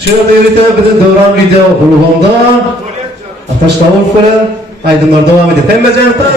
Şöyle yürüte bizi devran video kurulunda Ataş Tavul Fırın aydınlar devam edin. Hem becerikler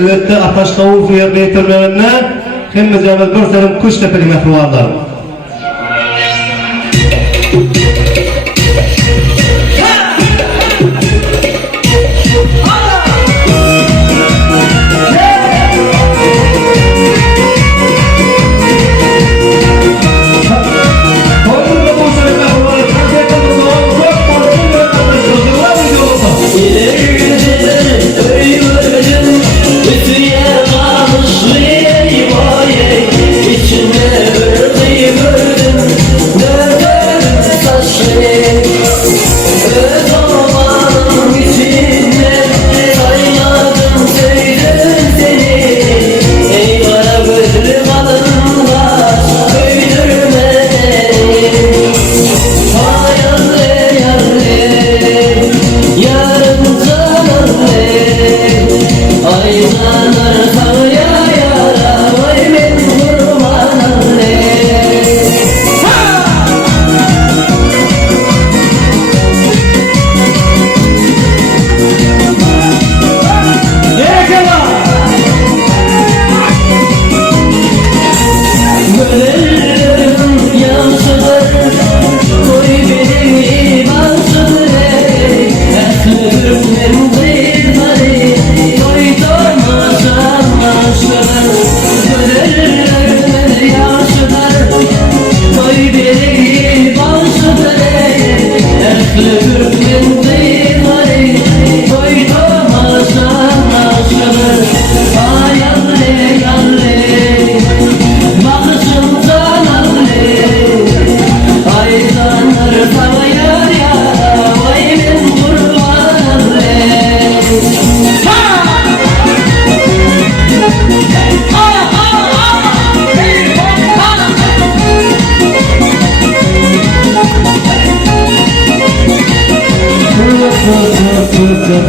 elbette Ataş Tavul Fırın beytirmelerine hem becerikler bir serim kuş tepeli mehruvarlar. İçinde bir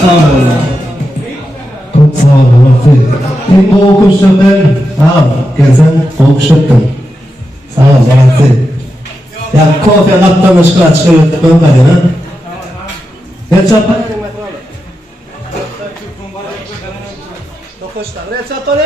Sağ olun. Çok sağ olun. Şimdi bu okuşta ben gelsen okuştun. Sağ ol. Ya kofe kaptan ışkıla çıkıyorduk ben kadına. Ne çapar? Dokuşlar. Ne çapar?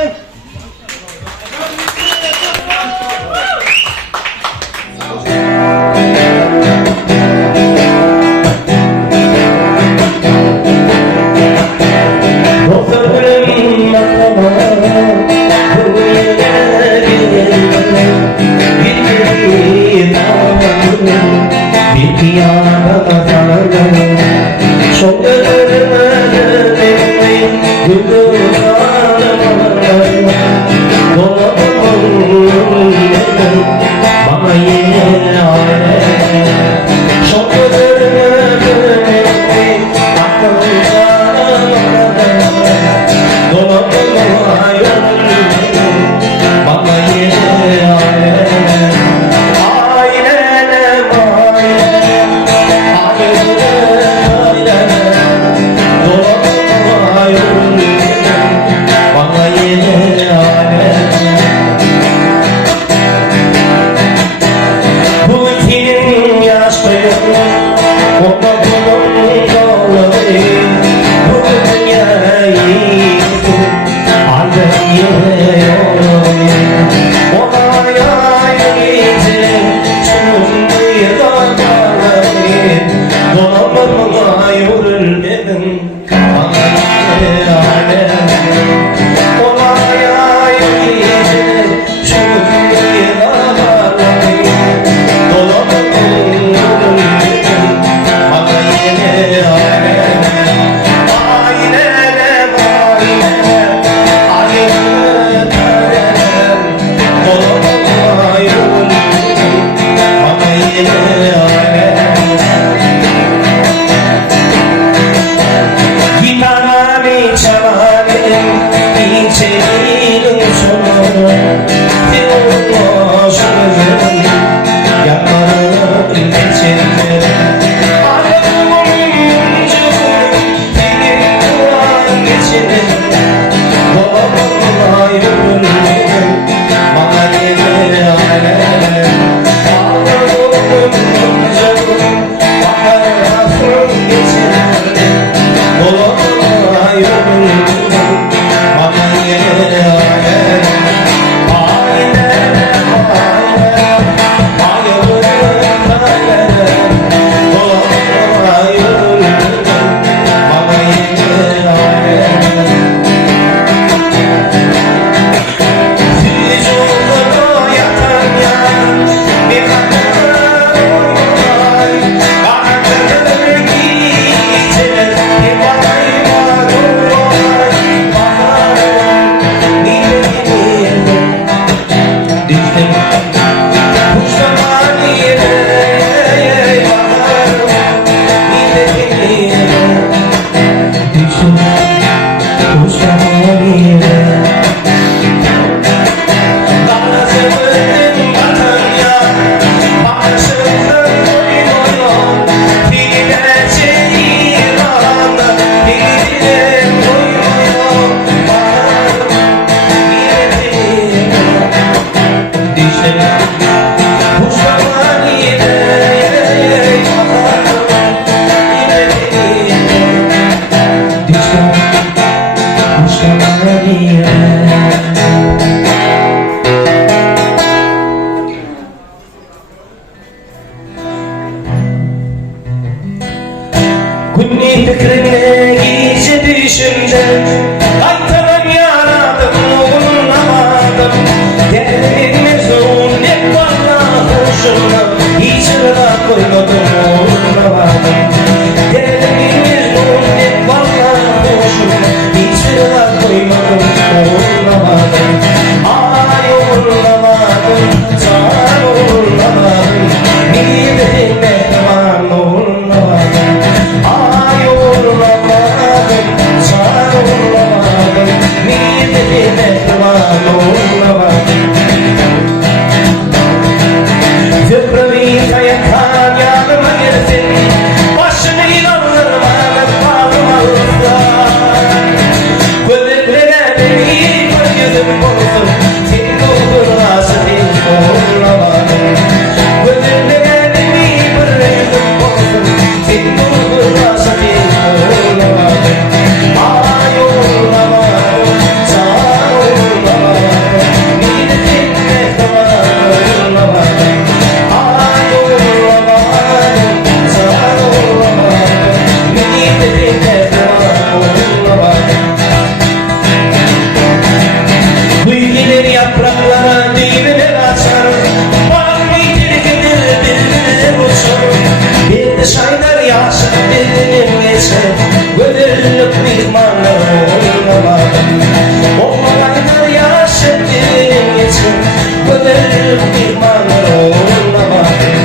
Kunni fikrine giyce düşümde Aytadan yaradım bulunamadım Derdim uzun hep bana hoşuna Hiç rıza koymadım bulunamadım Derdim uzun hep bana hoşuna Hiç rıza koymadım bulunamadım Ay olamadım, sen olamadım Bir de mehman olamadım Ay olamadım, sen olamadım Bir de mehman olamadım Zıpravit ayaktan yanıma gelsin Başını inandırma, kalmalı gönlüm olsun Senin ruhun asabim oğlamadım Gönlüme beni bırakıp olsun Senin ruhun asabim oğlamadım Ay oğlamadım Sana oğlamadım Niyetimle kalan oğlamadım Ay oğlamadım Sana oğlamadım Niyetimle kalan oğlamadım Gülgeler yapraklara düğmeler açar Bağlı gelir dildir uçur Bir de şaylar yaşar dilim geçer Gönüllük mihmanlar oynamadım Olaylar yaşar dilim geçer Gönüllük mihmanlar oynamadım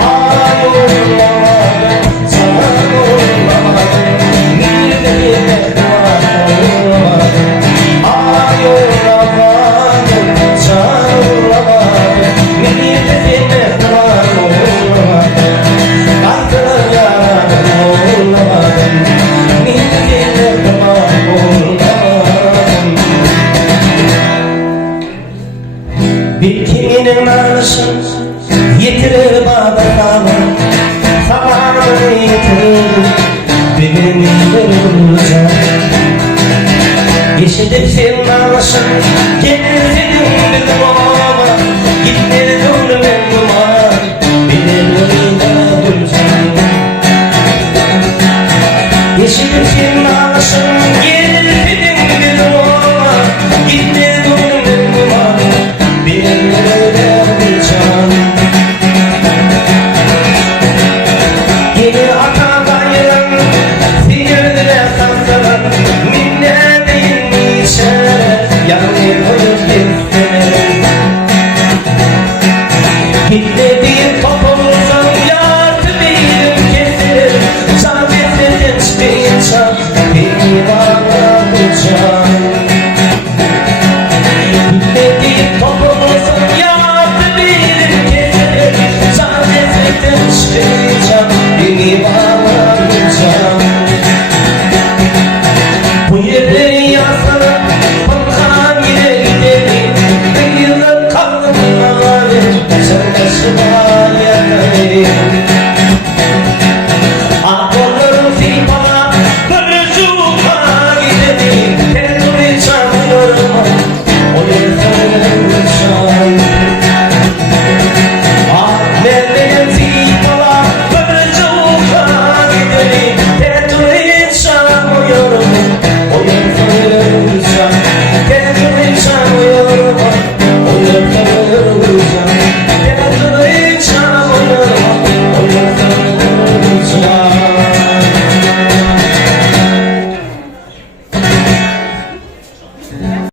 Ay oynamadım sana oynamadım Bir de mihman oynamadım Ay oynamadım sana oynamadım Bir de mihman oynamadım Kalkılar yaradım oynamadım Bir de mihman oynamadım Bir kiminin arşın yetirir bağlarına Zamanı yetirir bir gün yetirir Yeşilip senin arşın gelir dedim dedim ama Gitmedi durdum emdim ama Benim önümde duracağım Yeşilip senin arşın gelir dedim dedim ama Gitmedi durdum emdim ama Benim önümde duracağım Yeni hatalarım Sihirle saklanan Minne değilmiş Yani koyup gitsin Gitmediğim topumuzun yardım edim kesilir Sadece hiçbir çap Beni bağlayacağım Gitmediğim topumuzun yardım edim kesilir Sadece hiçbir çap Beni bağlayacağım Bu yerleri yazsana Bakan yine gidelim Bir yılın kaldım ağabey Sen başıma yakayım Aklımın filmana Bölücüğüma gidelim Ben bunu çalıyorum O yerlerin şahit Ahmet'in filmana Bölücüğüma gidelim Ben bunu çalıyorum O yerlerin şahit Ben bunu çalıyorum O yerlerin şahit Ben bunu çalıyorum O yerlerin şahit